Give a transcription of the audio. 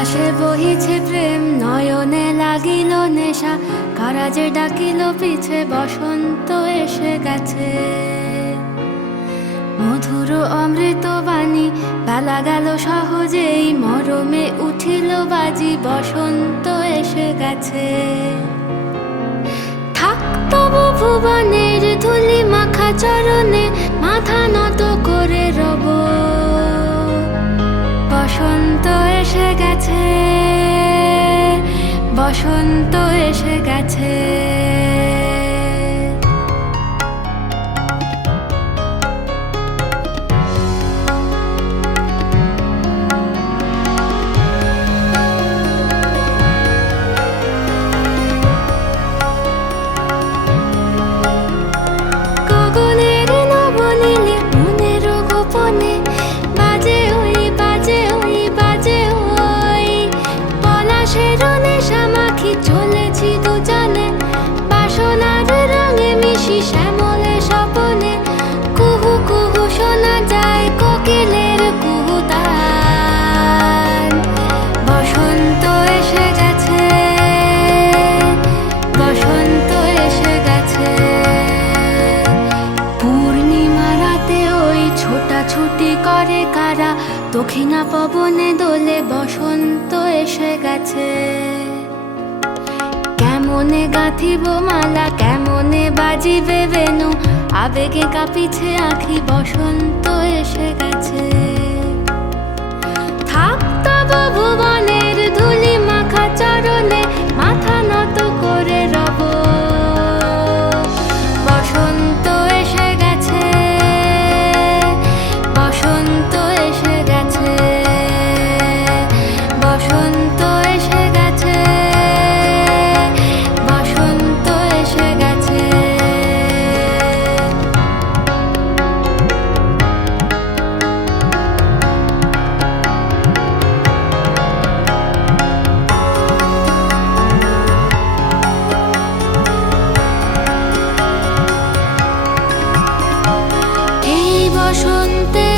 বাতাসে বহিছে প্রেম, নয়নে লাগিল নেশা, কারাজে ডাকিল পিছে, বসন্ত এসে গেছে। মধুর অমৃত বাণী, বেলা গেল সহজেই, মরমে উঠিল বাজি, বসন্ত এসে গেছে। থাক তবু ভুবনের ধুলি মাখা চরণে, মাথা নত করে রব। বসন্ত এসে গেছে, বসন্ত এসে গেছে। গগনের নবনীলে, মনের গোপনে, বাজে ওই বাজে ওই বাজে ওই। পলাশের নেশা মাখি চলেছি দুজনে, বাসনার রঙে মিশি শ্যামলে স্বপনে। কুহু কুহু শোনা যায় কোকিলের কুহুতান। বসন্ত এসে গেছে, বসন্ত এসে গেছে। পূর্ণিমা রাতে ওই ছোটাছুটি করে কারা, দক্ষিণা পবনে দোলে, বসন্ত এসে গেছে। কেমনে গাঁথিব মালা, কেমনে বাজিবে বেনু, আবেগে কাঁপিছে আঁখি, বসন্ত এসে গেছে। থাক তব ভুবনের ধুলি মাখা চরণে, মাথা নত করে রব। বসন্ত এসে গেছে, বসন্ত এসে গেছে, বসন্ত এসে গেছে, বসন্ত এসে গেছে। এই বসন্তে